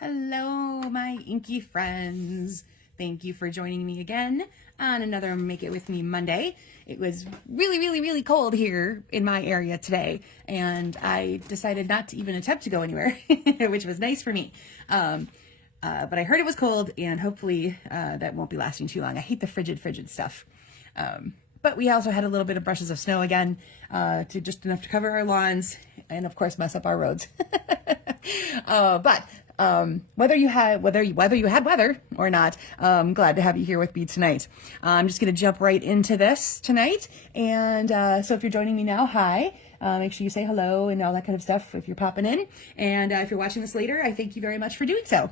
Hello, my inky friends. Thank you for joining me again on another Make It With Me Monday. It was really cold here in my area today, and I decided not to even attempt to go anywhere, which was nice for me. But I heard it was cold, and hopefully that won't be lasting too long. I hate the frigid stuff. But we also had a little bit of brushes of snow again, to just enough to cover our lawns and of course mess up our roads. Whether you had weather or not, I'm glad to have you here with me tonight. I'm just going to jump right into this tonight. And so if you're joining me now, hi. Make sure you say hello and all that kind of stuff if you're popping in. And if you're watching this later, I thank you very much for doing so.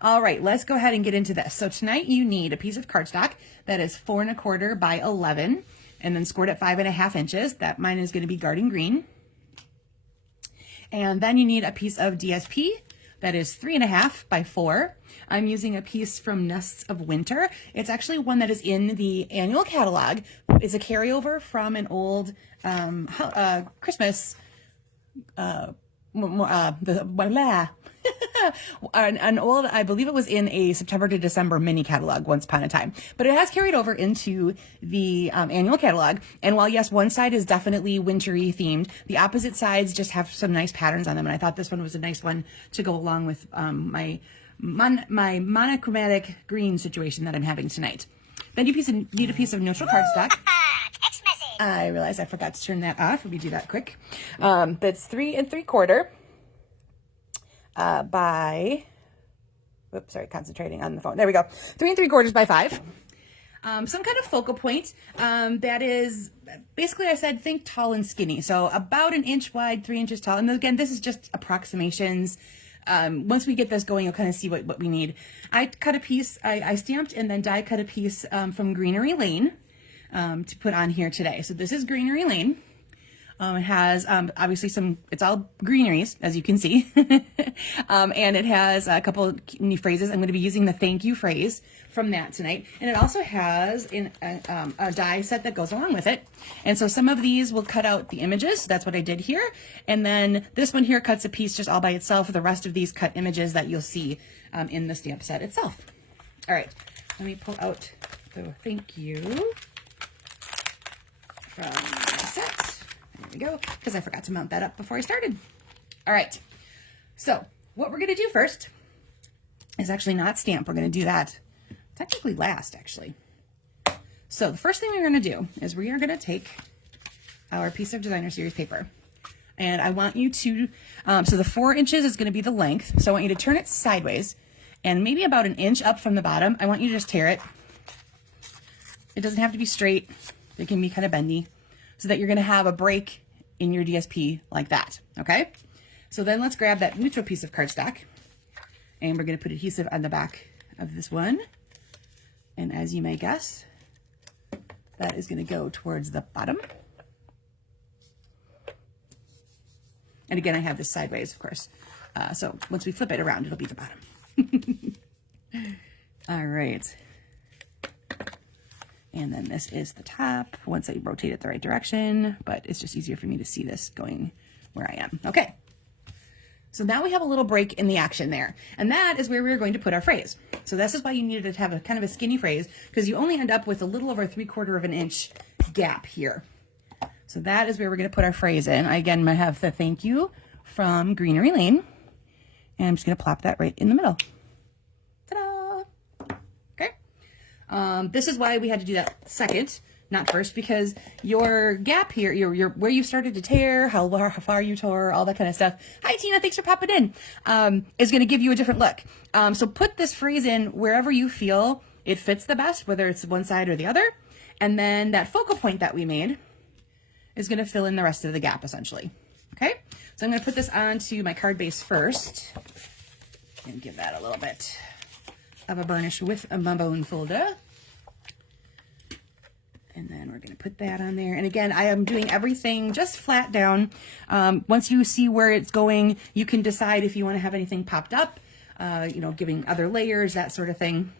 All right, let's go ahead and get into this. So tonight you need a piece of cardstock that is 4 1/4 by 11 and then scored at 5 1/2 inches. That mine is going to be garden green. And then you need a piece of DSP that is 3 1/2 by 4. I'm using a piece from Nests of Winter. It's actually one that is in the annual catalog. It's a carryover from an old Christmas an old, I believe it was in a September to December mini catalog once upon a time, but it has carried over into the annual catalog. And while yes, one side is definitely wintry themed, the opposite sides just have some nice patterns on them. And I thought this one was a nice one to go along with my monochromatic green situation that I'm having tonight. Then you need a piece of neutral cardstock. I realized I forgot to turn that off. Let me do that quick. That's 3 3/4 by, whoops, sorry, concentrating on the phone. There we go. 3 3/4 by 5. Some kind of focal point that is basically, I said, think tall and skinny. So about 1 inch wide, 3 inches tall. And again, this is just approximations. Once we get this going, you'll kind of see what we need. I cut a piece, I stamped and then die cut a piece from Greenery Lane to put on here today. So this is Greenery Lane. It has obviously it's all greeneries, as you can see. And it has a couple new phrases. I'm going to be using the thank you phrase from that tonight. And it also has a die set that goes along with it. And so some of these will cut out the images. That's what I did here. And then this one here cuts a piece just all by itself. The rest of these cut images that you'll see in the stamp set itself. All right, let me pull out the thank you from the set. There we go, because I forgot to mount that up before I started. All right, so what we're going to do first is actually not stamp. We're going to do that technically last, actually. So the first thing we're going to do is we are going to take our piece of Designer Series paper. And I want you to, so the 4 inches is going to be the length. So I want you to turn it sideways and maybe about 1 inch up from the bottom. I want you to just tear it. It doesn't have to be straight. It can be kind of bendy, so that you're going to have a break in your DSP like that, okay? So then let's grab that neutral piece of cardstock, and we're going to put adhesive on the back of this one. And as you may guess, that is going to go towards the bottom. And again, I have this sideways, of course. So once we flip it around, it'll be the bottom. All right. And then this is the top once I rotate it the right direction, but it's just easier for me to see this going where I am. Okay. So now we have a little break in the action there, and that is where we're going to put our phrase. So this is why you needed to have a kind of a skinny phrase, because you only end up with a little over 3/4 inch gap here. So that is where we're going to put our phrase in. I again have the thank you from Greenery Lane, and I'm just going to plop that right in the middle. This is why we had to do that second, not first, because your gap here, your where you started to tear, how far you tore, all that kind of stuff. Hi, Tina, thanks for popping in. Is going to give you a different look. So put this phrase in wherever you feel it fits the best, whether it's one side or the other. And then that focal point that we made is going to fill in the rest of the gap, essentially. Okay, so I'm going to put this onto my card base first and give that a little bit of a burnish with my bone folder. And then we're going to put that on there. And again, I am doing everything just flat down. Once you see where it's going, you can decide if you want to have anything popped up, giving other layers, that sort of thing.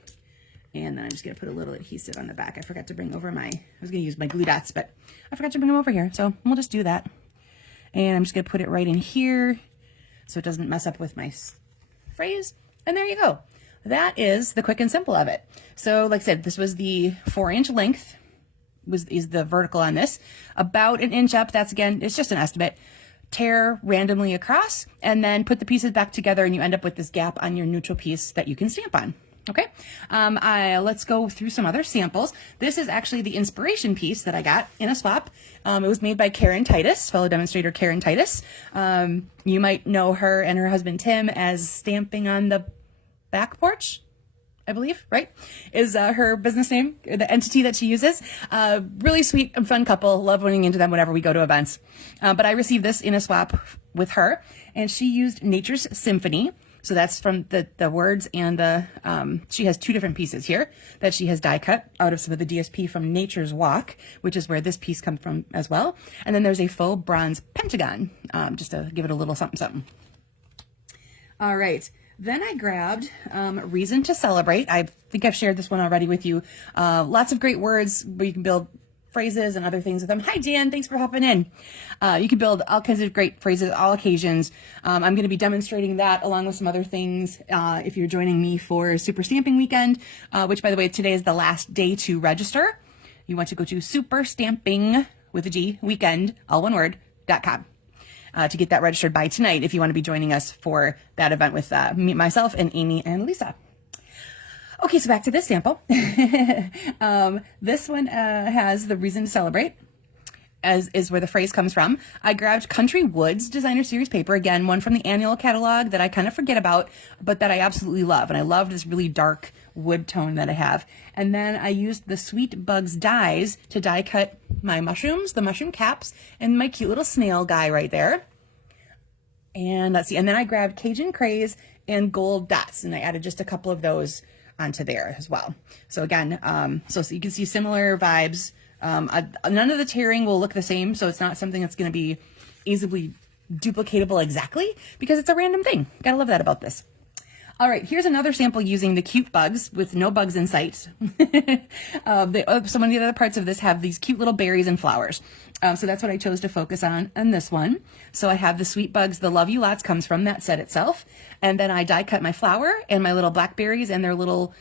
And then I'm just going to put a little adhesive on the back. I forgot to bring over I was going to use my glue dots, but I forgot to bring them over here. So we'll just do that. And I'm just going to put it right in here so it doesn't mess up with my phrase, and there you go. That is the quick and simple of it. So like I said, this was the 4-inch length is the vertical on this, about 1 inch up. That's, again, it's just an estimate. Tear randomly across, and then put the pieces back together, and you end up with this gap on your neutral piece that you can stamp on. Okay, let's go through some other samples. This is actually the inspiration piece that I got in a swap. It was made by Karen Titus, fellow demonstrator Karen Titus. You might know her and her husband Tim as Stamping on the Back Porch, I believe, right? Is her business name, the entity that she uses. Really sweet and fun couple. Love running into them whenever we go to events. But I received this in a swap with her, and she used Nature's Symphony. So that's from the words, and the she has 2 different pieces here that she has die cut out of some of the DSP from Nature's Walk, which is where this piece comes from as well. And then there's a faux bronze pentagon, just to give it a little something, something. All right. Then I grabbed Reason to Celebrate. I think I've shared this one already with you. Lots of great words where you can build phrases and other things with them. Hi, Dan. Thanks for hopping in. You can build all kinds of great phrases, all occasions. I'm going to be demonstrating that along with some other things if you're joining me for Super Stamping Weekend, which, by the way, today is the last day to register. You want to go to superstamping, with a G, weekend, all one word, .com. To get that registered by tonight if you want to be joining us for that event with me, myself, and Amy and Lisa. Okay, so back to this sample. This one has the Reason to Celebrate, as is where the phrase comes from. I grabbed Country Woods Designer Series paper, again, one from the annual catalog that I kind of forget about, but that I absolutely love. And I love this really dark wood tone that I have. And then I used the Sweet Bugs dies to die cut my mushrooms, the mushroom caps, and my cute little snail guy right there. And let's see, and then I grabbed Cajun Craze and gold dots, and I added just a couple of those onto there as well. So again, so you can see similar vibes. None of the tearing will look the same, so it's not something that's going to be easily duplicatable exactly, because it's a random thing. Gotta love that about this. All right, here's another sample using the cute bugs with no bugs in sight. Some of the other parts of this have these cute little berries and flowers. So that's what I chose to focus on this one. So I have the sweet bugs, the love you lots comes from that set itself. And then I die cut my flower and my little blackberries and their little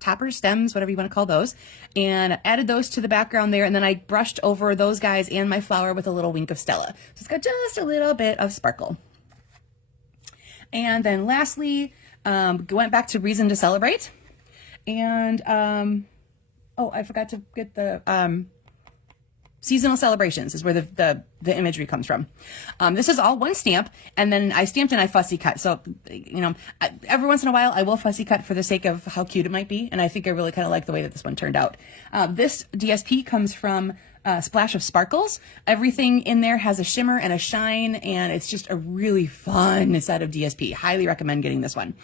toppers, stems, whatever you want to call those, and added those to the background there. And then I brushed over those guys and my flower with a little wink of Stella. So it's got just a little bit of sparkle. And then lastly, went back to Reason to Celebrate. And, oh, I forgot to get the seasonal celebrations is where the imagery comes from. This is all one stamp, and then I stamped and I fussy cut. So, you know, every once in a while I will fussy cut for the sake of how cute it might be. And I think I really kind of like the way that this one turned out. This DSP comes from Splash of Sparkles. Everything in there has a shimmer and a shine, and it's just a really fun set of DSP. Highly recommend getting this one.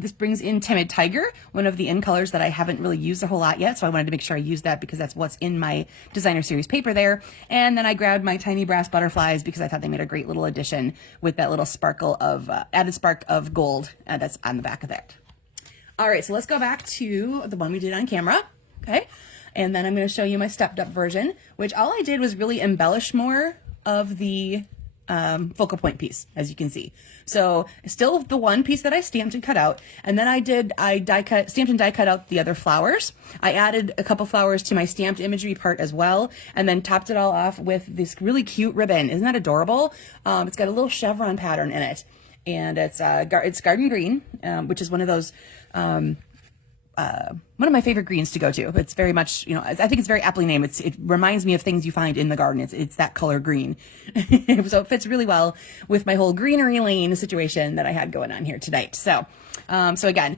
This brings in Timid Tiger, one of the in colors that I haven't really used a whole lot yet, so I wanted to make sure I used that because that's what's in my designer series paper there. And then I grabbed my tiny brass butterflies because I thought they made a great little addition with that little sparkle of added spark of gold that's on the back of that. All right, so let's go back to the one we did on camera. Okay. And then I'm going to show you my stepped up version, which all I did was really embellish more of the focal point piece, as you can see. So still the one piece that I stamped and cut out. And then stamped and die cut out the other flowers. I added a couple flowers to my stamped imagery part as well, and then topped it all off with this really cute ribbon. Isn't that adorable? It's got a little chevron pattern in it, and it's garden green, which is one of those, one of my favorite greens to go to. It's very much, you know, I think it's very aptly named. It reminds me of things you find in the garden. It's that color green. So it fits really well with my whole greenery lane situation that I had going on here tonight. So, so again,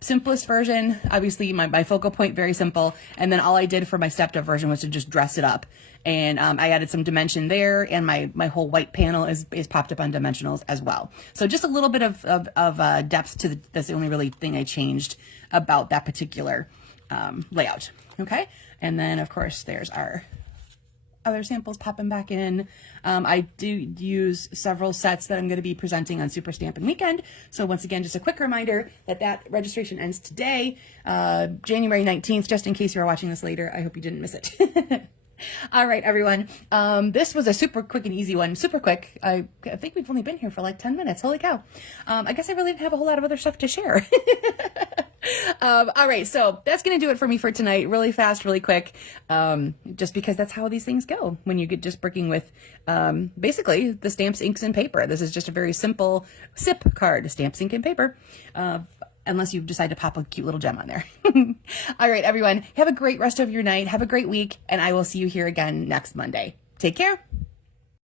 simplest version, obviously my focal point, very simple. And then all I did for my stepped up version was to just dress it up. And I added some dimension there, and my whole white panel is popped up on dimensionals as well. So just a little bit of depth to that's the only really thing I changed about that particular layout. Okay, and then of course there's our other samples popping back in. I do use several sets that I'm going to be presenting on Super Stamping Weekend. So once again, just a quick reminder that registration ends today, January 19th, just in case you are watching this later. I hope you didn't miss it. All right, everyone. This was a super quick and easy one. Super quick. I think we've only been here for like 10 minutes. Holy cow. I guess I really didn't have a whole lot of other stuff to share. All right, so that's going to do it for me for tonight. Really fast, really quick. Just because that's how these things go when you get just working with basically the stamps, inks, and paper. This is just a very simple SIP card, stamps, ink, and paper. Unless you decide to pop a cute little gem on there. All right, everyone, have a great rest of your night. Have a great week, and I will see you here again next Monday. Take care.